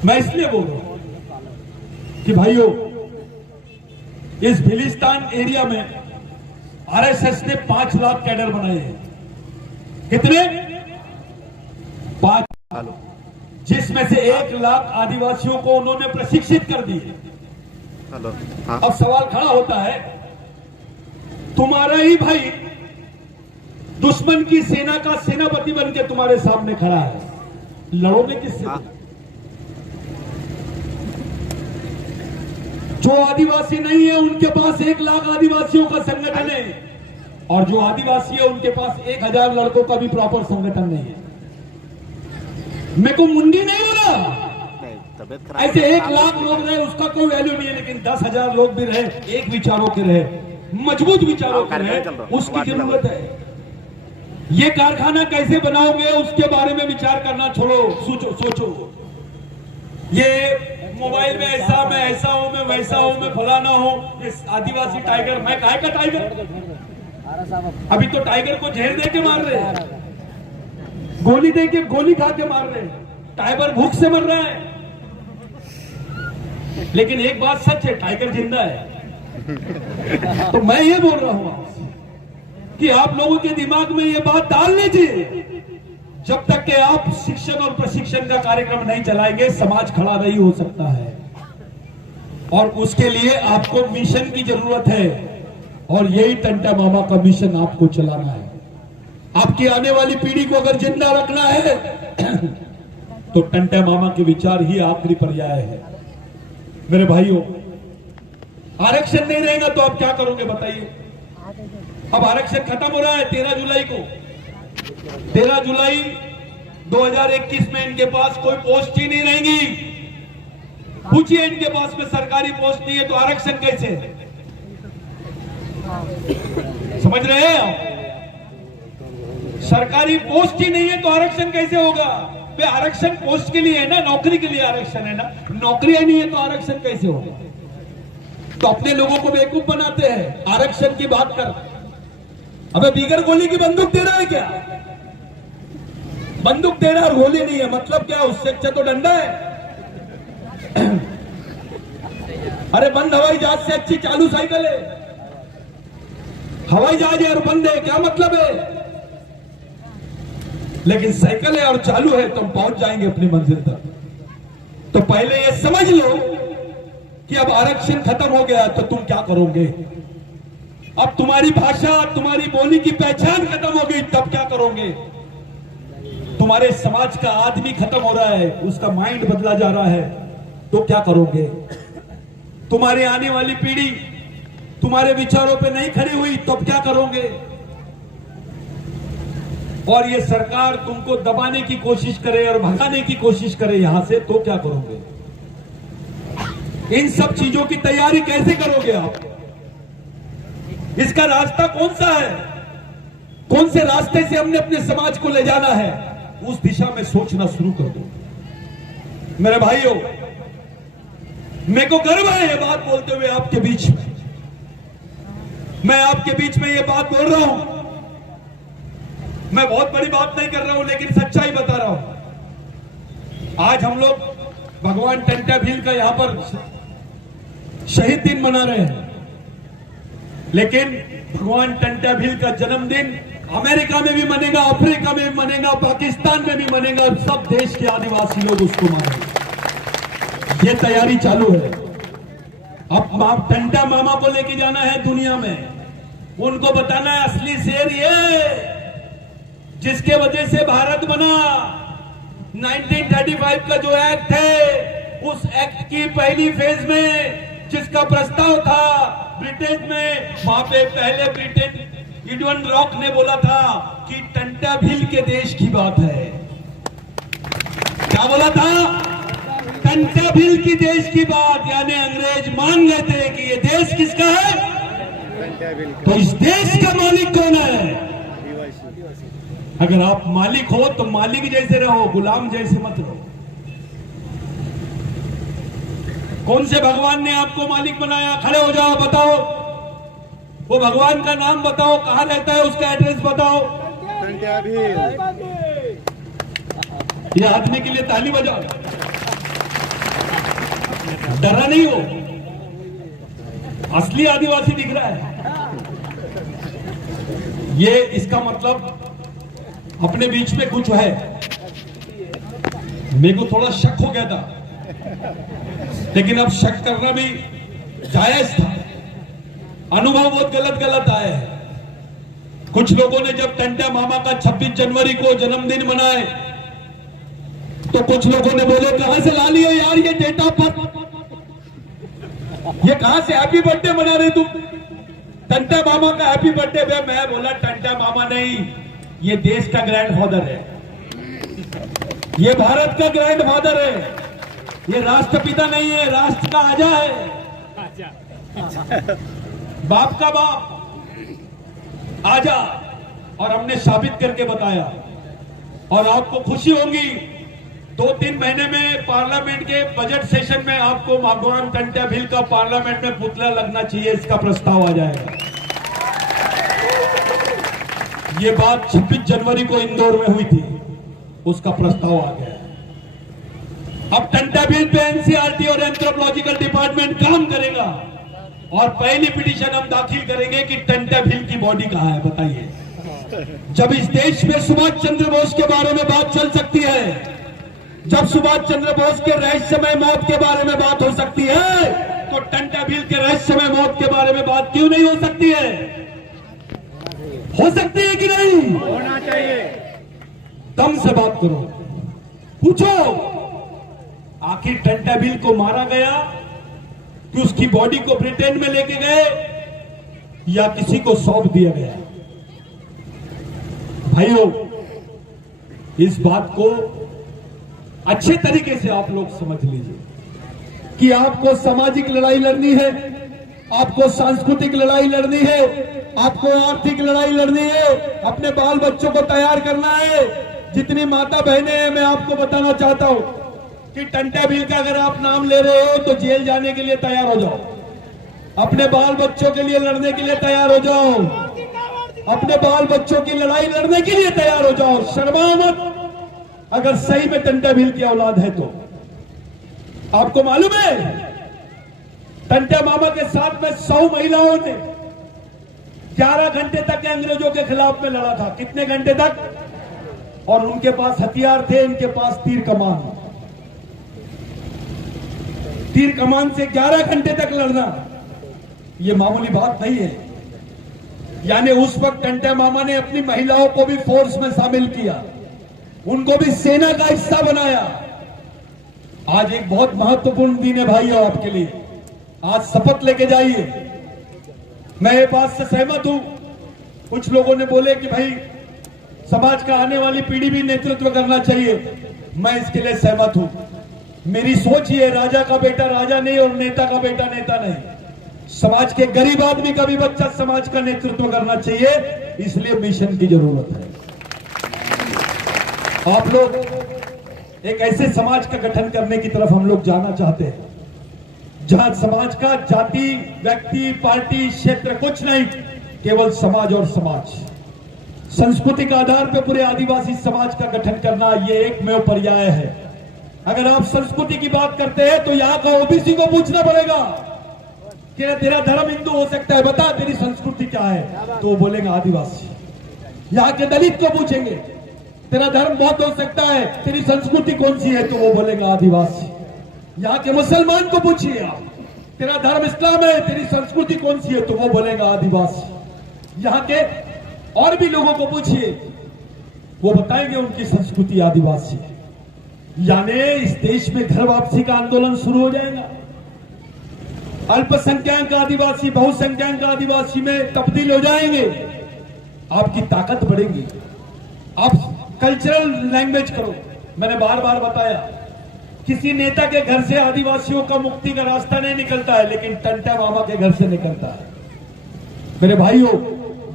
मैं इसलिए बोल रहा हूं कि भाइयों, इस भिलिस्तान एरिया में आरएसएस ने 5 लाख कैडर बनाए हैं। कितने? 5, जिसमें से 1 लाख आदिवासियों को उन्होंने प्रशिक्षित कर दिए। हाँ। अब सवाल खड़ा होता है, तुम्हारा ही भाई दुश्मन की सेना का सेनापति बन के तुम्हारे सामने खड़ा है, लड़ोगे किससे? हाँ। जो आदिवासी नहीं है उनके पास 1 लाख आदिवासियों का संगठन है, और जो आदिवासी है उनके पास 1000 लड़कों का भी प्रॉपर संगठन नहीं है। मेरे को मुंडी नहीं हो रहा। ऐसे 1 लाख लोग रहे उसका कोई वैल्यू नहीं है, लेकिन 10,000 लोग भी रहे, एक विचारों के रहे, मजबूत विचारों के रहे, उसकी जरूरत है। ये कारखाना कैसे बनाओगे उसके बारे में विचार करना छोड़ो, सोचो। ये मोबाइल में ऐसा, मैं ऐसा हूं, मैं वैसा हूं, मैं फलाना हूं, ये आदिवासी टाइगर, मैं काहे का टाइगर? अभी तो टाइगर को जहर दे के मार रहे हैं, गोली दे के, गोली खा के मार रहे हैं, टाइगर भूख से मर रहा है। लेकिन एक बात सच है, टाइगर जिंदा है। तो मैं ये बोल रहा हूं कि आप लोगों के दिमाग में ये बात डाल लीजिए, जब तक कि आप शिक्षण और प्रशिक्षण का कार्यक्रम नहीं चलाएंगे समाज खड़ा नहीं हो सकता है, और उसके लिए आपको मिशन की जरूरत है, और यही टंटा मामा का मिशन आपको चलाना है। आपकी आने वाली पीढ़ी को अगर जिंदा रखना है तो टंटा मामा के विचार ही आखिरी पर्याय है। मेरे भाइयों, आरक्षण नहीं रहेगा तो आप क्या करोगे बताइए? अब आरक्षण खत्म हो रहा है 13 जुलाई को। 13 जुलाई 2021 में इनके पास कोई पोस्ट ही नहीं रहेगी। पूछिए इनके पास में सरकारी पोस्ट नहीं है तो आरक्षण कैसे? समझ रहे हैं आप? सरकारी पोस्ट ही नहीं है तो आरक्षण कैसे होगा? वे आरक्षण पोस्ट के लिए है ना, नौकरी के लिए आरक्षण है ना। नौकरी नहीं है तो आरक्षण कैसे होगा? तो अपने लोगों को बेवकूफ बनाते हैं आरक्षण की बात कर। अबे बिगर गोली की बंदूक दे रहा है क्या? बंदूक दे रहा है, गोली नहीं है, मतलब क्या? उससे अच्छा तो डंडा है। अरे बंद हवाई जहाज से अच्छी चालू साइकिल है। हवाई जहाज है और बंद है, क्या मतलब है? लेकिन साइकिल है और चालू है तो हम पहुंच जाएंगे अपनी मंजिल तक। तो पहले ये समझ लो कि अब आरक्षण खत्म हो गया तो तुम क्या करोगे? अब तुम्हारी भाषा, तुम्हारी बोली की पहचान खत्म हो गई, तब क्या करोगे? तुम्हारे समाज का आदमी खत्म हो रहा है, उसका माइंड बदला जा रहा है, तो क्या करोगे? तुम्हारी आने वाली पीढ़ी तुम्हारे विचारों पे नहीं खड़ी हुई, तब क्या करोगे? और ये सरकार तुमको दबाने की कोशिश करे और भगाने की कोशिश करे यहां से, तो क्या करोगे? इन सब चीजों की तैयारी कैसे करोगे आप? इसका रास्ता कौन सा है? कौन से रास्ते से हमने अपने समाज को ले जाना है? उस दिशा में सोचना शुरू कर दो। मेरे भाइयों, मेरे को गर्व है ये बात बोलते हुए आपके बीच में। मैं आपके बीच में ये बात बोल रहा हूं। मैं बहुत बड़ी बात नहीं कर रहा हूं, लेकिन सच्चाई बता रहा हूं। आज हम लोग भगवान टंटा भील का यहां पर शहीद दिन मना रहे हैं, लेकिन भगवान टंटा भील का जन्मदिन अमेरिका में भी मनेगा, अफ्रीका में भी मनेगा, पाकिस्तान में भी मनेगा, सब देश के आदिवासी लोग उसको मानेंगे। ये तैयारी चालू है। अब टंटा मामा को लेके जाना है दुनिया में, उनको बताना है असली शेर ये जिसके वजह से भारत बना। 1935 का जो एक्ट है, उस एक्ट की पहली फेज में जिसका प्रस्ताव था ब्रिटेन में, वहां पे पहले ब्रिटेन इडवन रॉक ने बोला था कि टंटा भील के देश की बात है। क्या बोला था? टंटा भील की देश की बात, यानी अंग्रेज मान गए थे कि ये देश किसका है। तो इस देश का मालिक कौन है? अगर आप मालिक हो तो मालिक जैसे रहो, गुलाम जैसे मत रहो। कौन से भगवान ने आपको मालिक बनाया? खड़े हो जाओ, बताओ वो भगवान का नाम बताओ, कहां रहता है, उसका एड्रेस बताओ। ये आदमी के लिए ताली बजाओ, डरा नहीं हो, असली आदिवासी दिख रहा है। ये इसका मतलब अपने बीच में कुछ है। मेरे को थोड़ा शक हो गया था, लेकिन अब शक करना भी जायज था। अनुभव बहुत गलत आए हैं। कुछ लोगों ने जब टंटा मामा का 26 जनवरी को जन्मदिन मनाए तो कुछ लोगों ने बोले कहां से ला लिए यार ये डेट ऑफ बर्थ, ये कहां से हैप्पी बर्थडे मना रहे तुम? टंटा मामा का हैप्पी बर्थडे। मैं बोला टंटा मामा नहीं, ये देश का ग्रैंडफादर है, ये भारत का ग्रैंडफादर है, ये राष्ट्रपिता नहीं है, राष्ट्र का आजा है, बाप का बाप आजा। और हमने साबित करके बताया। और आपको खुशी होगी, 2-3 महीने में पार्लियामेंट के बजट सेशन में आपको भगवान टंटा भील का पार्लियामेंट में पुतला लगना चाहिए, इसका प्रस्ताव आ जाएगा। ये बात 26 जनवरी को इंदौर में हुई थी, उसका प्रस्ताव आ गया। अब टंटा भील पे एनसीईआरटी और एंथ्रोपोलॉजिकल डिपार्टमेंट काम करेगा और पहली पिटीशन हम दाखिल करेंगे कि टंटा भील की बॉडी कहां है, बताइए। जब इस देश में सुभाष चंद्र बोस के बारे में बात चल सकती है, जब सुभाष चंद्र बोस के रहस्यमय मौत के बारे में बात हो सकती है, तो टंटा भील के रहस्यमय मौत के बारे में बात क्यों नहीं हो सकती है? हो सकती है कि नहीं? होना चाहिए। दम से बात करो, पूछो आखिर टंटा भील को मारा गया कि उसकी बॉडी को ब्रिटेन में लेके गए या किसी को सौंप दिया गया? भाइयों, इस बात को अच्छे तरीके से आप लोग समझ लीजिए कि आपको सामाजिक लड़ाई लड़नी है, आपको सांस्कृतिक लड़ाई लड़नी है, आपको आर्थिक लड़ाई लड़नी है, अपने बाल बच्चों को तैयार करना है। जितनी माता बहनें हैं, मैं आपको बताना चाहता हूं कि टंटा बिल का अगर आप नाम ले रहे हो तो जेल जाने के लिए तैयार हो जाओ, अपने बाल बच्चों के लिए लड़ने के लिए तैयार हो जाओ, अपने बाल बच्चों की लड़ाई लड़ने के लिए तैयार हो जाओ। शर्माओ मत अगर सही में टंटा भील की औलाद है तो। आपको मालूम है टंटा मामा के साथ में 100 महिलाओं ने 11 घंटे तक के अंग्रेजों के खिलाफ में लड़ा था। कितने घंटे तक? और उनके पास हथियार थे, इनके पास तीर कमान। तीर कमान से 11 घंटे तक लड़ना यह मामूली बात नहीं है। यानी उस वक्त टंटा मामा ने अपनी महिलाओं को भी फोर्स में शामिल किया, उनको भी सेना का हिस्सा बनाया। आज एक बहुत महत्वपूर्ण दिन है भाइयों आपके लिए। आज शपथ लेके जाइए। मैं ये बात से सहमत हूं। कुछ लोगों ने बोले कि भाई समाज का आने वाली पीढ़ी भी नेतृत्व करना चाहिए। मैं इसके लिए सहमत हूं। मेरी सोच ये, राजा का बेटा राजा नहीं और नेता का बेटा नेता नहीं। समाज के गरीब आदमी का भी बच्चा समाज का नेतृत्व करना चाहिए, इसलिए मिशन की जरूरत है। आप लोग एक ऐसे समाज का गठन करने की तरफ हम लोग जाना चाहते हैं जहां समाज का जाति, व्यक्ति, पार्टी, क्षेत्र कुछ नहीं, केवल समाज और समाज। सांस्कृतिक आधार पर पूरे आदिवासी समाज का गठन करना ये एकमेव पर्याय है। अगर आप संस्कृति की बात करते हैं तो यहां का ओबीसी को पूछना पड़ेगा कि तेरा धर्म हिंदू हो सकता है, बता तेरी संस्कृति क्या है, तो वो बोलेंगे आदिवासी। यहाँ के दलित को पूछेंगे तेरा धर्म बौद्ध हो सकता है, तेरी संस्कृति कौन सी है, तो वो बोलेंगे आदिवासी। यहाँ के मुसलमान को पूछिए आप, तेरा धर्म इस्लाम है, तेरी संस्कृति कौन सी है, तो वो बोलेगा आदिवासी। यहाँ के और भी लोगों को पूछिए, वो बताएंगे उनकी संस्कृति आदिवासी। यानी इस देश में घर वापसी का आंदोलन शुरू हो जाएगा। अल्पसंख्यक आदिवासी बहुसंख्यक आदिवासी में तब्दील हो जाएंगे। आपकी ताकत बढ़ेगी। आप कल्चरल लैंग्वेज करो। मैंने बार बार बताया, किसी नेता के घर से आदिवासियों का मुक्ति का रास्ता नहीं निकलता है, लेकिन टंटा मामा के घर से निकलता है। मेरे भाइयों,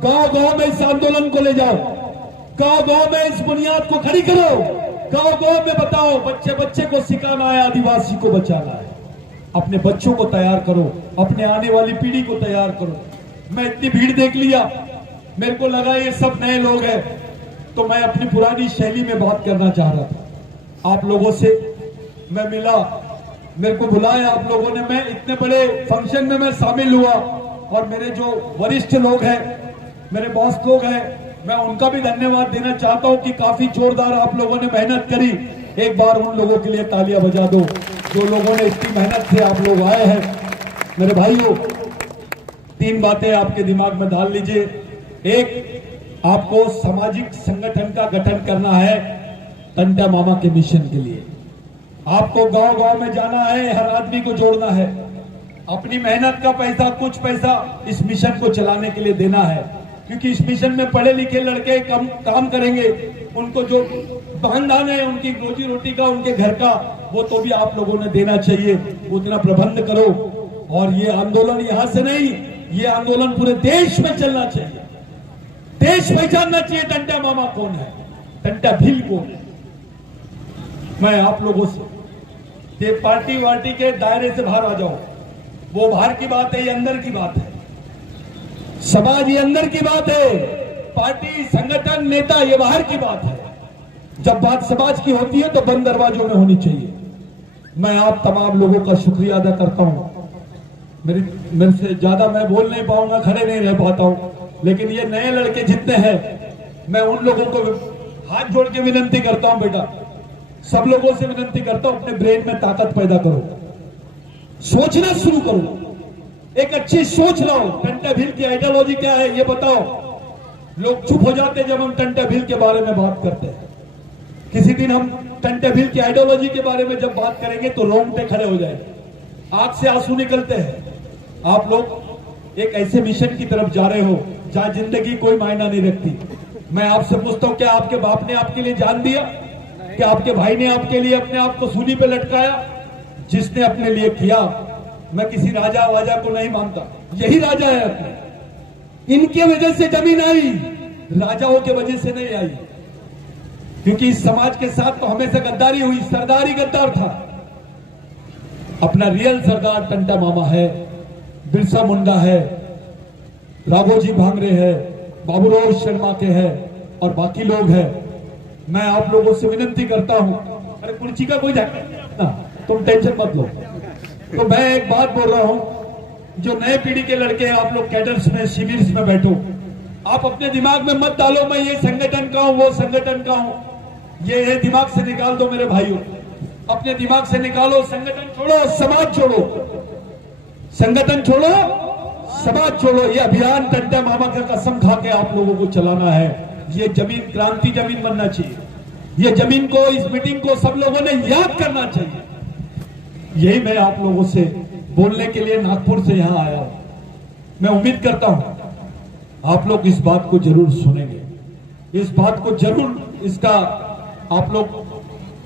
गांव गांव में इस आंदोलन को ले जाओ, गांव गांव में इस बुनियाद को खड़ी करो, गांव गांव में बताओ, बच्चे बच्चे को सिखाना है, आदिवासी को बचाना है। अपने बच्चों को तैयार करो, अपने आने वाली पीढ़ी को तैयार करो। मैं इतनी भीड़ देख लिया, मेरे को लगा ये सब नए लोग हैं, तो मैं अपनी पुरानी शैली में बात करना चाह रहा था। आप लोगों से मैं मिला, मेरे को बुलाया आप लोगों ने, मैं इतने बड़े फंक्शन में मैं शामिल हुआ। और मेरे जो वरिष्ठ लोग हैं, मेरे बॉस लोग हैं, मैं उनका भी धन्यवाद देना चाहता हूं कि काफी जोरदार आप लोगों ने मेहनत करी। एक बार उन लोगों के लिए तालियां बजा दो जो लोगों ने इतनी मेहनत से आप लोग आए हैं। मेरे भाइयों, 3 बातें आपके दिमाग में डाल लीजिए। एक, आपको सामाजिक संगठन का गठन करना है टंटा मामा के मिशन के लिए। आपको गांव गांव में जाना है, हर आदमी को जोड़ना है, अपनी मेहनत का पैसा, कुछ पैसा इस मिशन को चलाने के लिए देना है। क्योंकि इस मिशन में पढ़े लिखे लड़के काम करेंगे, उनको जो बहन है उनकी रोजी रोटी का, उनके घर का, वो तो भी आप लोगों ने देना चाहिए। उतना प्रबंध करो। और ये आंदोलन यहां से नहीं, ये आंदोलन पूरे देश में चलना चाहिए। देश पहचानना चाहिए टंटा मामा कौन है, टंटा भील कौन है। मैं आप लोगों से, ये पार्टी वार्टी के दायरे से बाहर आ जाओ। वो बाहर की बात है, ये अंदर की बात है। समाज ये अंदर की बात है, पार्टी, संगठन, नेता ये बाहर की बात है। जब बात समाज की होती है तो बंद दरवाजों में होनी चाहिए। मैं आप तमाम लोगों का शुक्रिया अदा करता हूं। मेरे से ज्यादा मैं बोल नहीं पाऊंगा, खड़े नहीं रह पाता हूं, लेकिन ये नए लड़के जितने हैं, मैं उन लोगों को हाथ जोड़ के विनती करता हूं, बेटा सब लोगों से विनती करता हूं, अपने ब्रेन में ताकत पैदा करो, सोचना शुरू करो, एक अच्छी सोच लाओ। टंटा भील की आइडियोलॉजी क्या है ये बताओ। लोग चुप हो जाते जब हम टंटा भील के बारे में बात करते हैं। किसी दिन हम टंटा भील की आइडियोलॉजी के बारे में जब बात करेंगे तो रोंगटे खड़े हो जाएंगे, आंख से आंसू निकलते हैं। आप लोग एक ऐसे मिशन की तरफ जा रहे हो जहां जिंदगी कोई मायना नहीं रखती। मैं आपसे पूछता हूं, क्या आपके बाप ने आपके लिए जान दिया? क्या आपके भाई ने आपके लिए अपने आप को सूली पे लटकाया? जिसने अपने लिए किया, मैं किसी राजा वाजा को नहीं मानता, यही राजा है अपने। इनके वजह से जमीन आई, राजाओं के वजह से नहीं आई। क्योंकि इस समाज के साथ तो हमेशा गद्दारी हुई, सरदार ही गद्दार था। अपना रियल सरदार टंटा मामा है, बिरसा मुंडा है, राघोजी भांगरे है, बाबूराव शर्मा के है और बाकी लोग हैं। मैं आप लोगों से विनती करता हूं, अरे कुर्सी का कोई झटका, तुम टेंशन मत लो। तो मैं एक बात बोल रहा हूं, जो नए पीढ़ी के लड़के हैं, आप लोग कैडर्स में, शिविर में बैठो। आप अपने दिमाग में मत डालो मैं ये संगठन का हूं, वो संगठन का हूं। ये दिमाग से निकाल दो मेरे भाइयों, अपने दिमाग से निकालो। संगठन छोड़ो, समाज छोड़ो। संगठन छोड़ो, समाज छोड़ो। ये अभियान टंटा मामा का कसम खा के आप लोगों को चलाना है। ये जमीन क्रांति जमीन बनना चाहिए। ये जमीन को, इस मीटिंग को सब लोगों ने याद करना चाहिए। यही मैं आप लोगों से बोलने के लिए नागपुर से यहां आया हूं। मैं उम्मीद करता हूं आप लोग इस बात को जरूर सुनेंगे, इस बात को जरूर, इसका आप लोग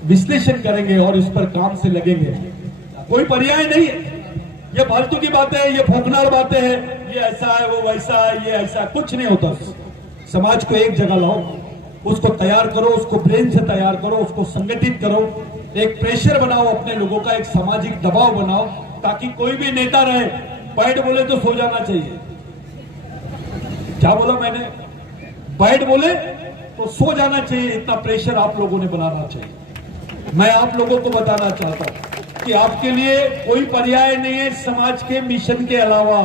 विश्लेषण करेंगे और इस पर काम से लगेंगे। कोई पर्याय नहीं है, ये फालतू की बातें हैं, ये फोकनार बातें हैं, ये ऐसा है, वो वैसा है, ये ऐसा कुछ नहीं होता। समाज को एक जगह लाओ, उसको तैयार करो, उसको ब्रेन से तैयार करो, उसको संगठित करो, एक प्रेशर बनाओ अपने लोगों का, एक सामाजिक दबाव बनाओ, ताकि कोई भी नेता रहे, बैठ बोले तो सो जाना चाहिए। क्या बोला मैंने? बैठ बोले तो सो जाना चाहिए। इतना प्रेशर आप लोगों ने बनाना चाहिए। मैं आप लोगों को बताना चाहता हूं कि आपके लिए कोई पर्याय नहीं है समाज के मिशन के अलावा।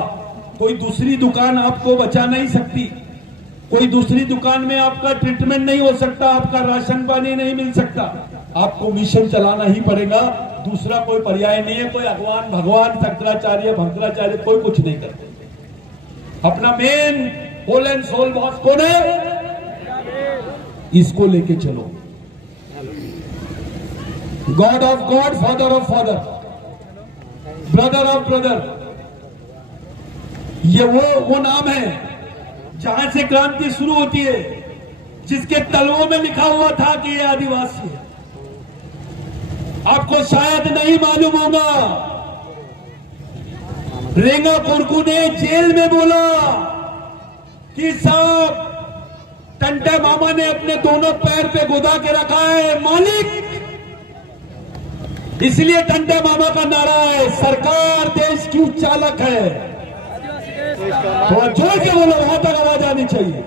कोई दूसरी दुकान आपको बचा नहीं सकती, कोई दूसरी दुकान में आपका ट्रीटमेंट नहीं हो सकता, आपका राशन पानी नहीं मिल सकता। आपको मिशन चलाना ही पड़ेगा, दूसरा कोई पर्याय नहीं है। कोई भगवान भगवान शंकराचार्य भंकराचार्य कोई कुछ नहीं करते। अपना main whole and sole boss कौन है? इसको लेके चलो। God of God, father of father, brother of brother, ये वो नाम है जहां से क्रांति शुरू होती है, जिसके तलवों में लिखा हुआ था कि ये आदिवासी है। आपको शायद नहीं मालूम होगा, रेंगा कोरकू ने जेल में बोला कि साहब टंटा मामा ने अपने दोनों पैर पे गोदा के रखा है मालिक। इसलिए टंटा मामा का नारा है, सरकार देश की चालक है। थोड़ा जोर के बोलो, वहां तक आवाज आनी चाहिए।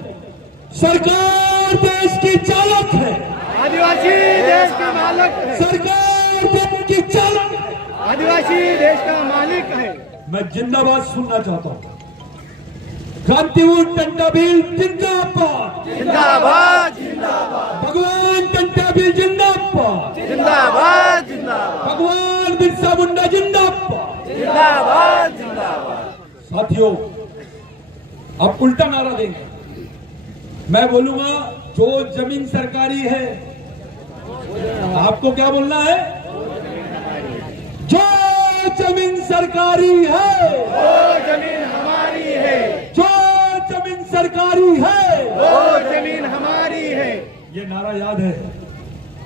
सरकार देश की चालक है, आदिवासी देश का मालिक है। सरकार देश की चालक है, आदिवासी देश का मालिक है। मैं जिंदाबाद सुनना चाहता हूं। क्रांतिवीर टंटा भील जिंदाबाद, जिंदाबाद जिंदाबाद, भगवान टंटा भील जिंदाबाद, जिंदाबाद जिंदाबाद, भगवान बिरसा मुंडा जिंदाबाद, जिंदाबाद जिंदाबाद। साथियों, अब उल्टा नारा देंगे। मैं बोलूंगा जो जमीन सरकारी है, आपको क्या बोलना है? जो जमीन सरकारी है, वो जमीन हमारी है, जो जमीन सरकारी है, वो जमीन हमारी है। ये नारा याद है,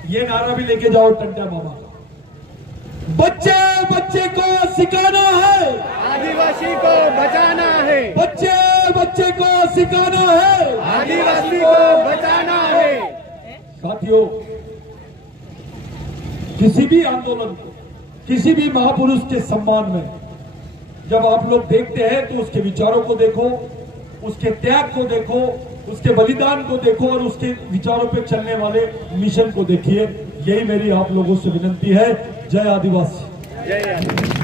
ये नारा भी लेके जाओ टंटा मामा। बच्चे बच्चे को सिखाना है, आदिवासी को बचाना है, बच्चे बच्चे को सिखाना है, आदिवासी को बचाना है। साथियों, किसी भी आंदोलन को, किसी भी महापुरुष के सम्मान में जब आप लोग देखते हैं तो उसके विचारों को देखो, उसके त्याग को देखो, उसके बलिदान को देखो और उसके विचारों पे चलने वाले मिशन को देखिए। यही मेरी आप लोगों से विनती है। जय आदिवासी। जय आदिवासी।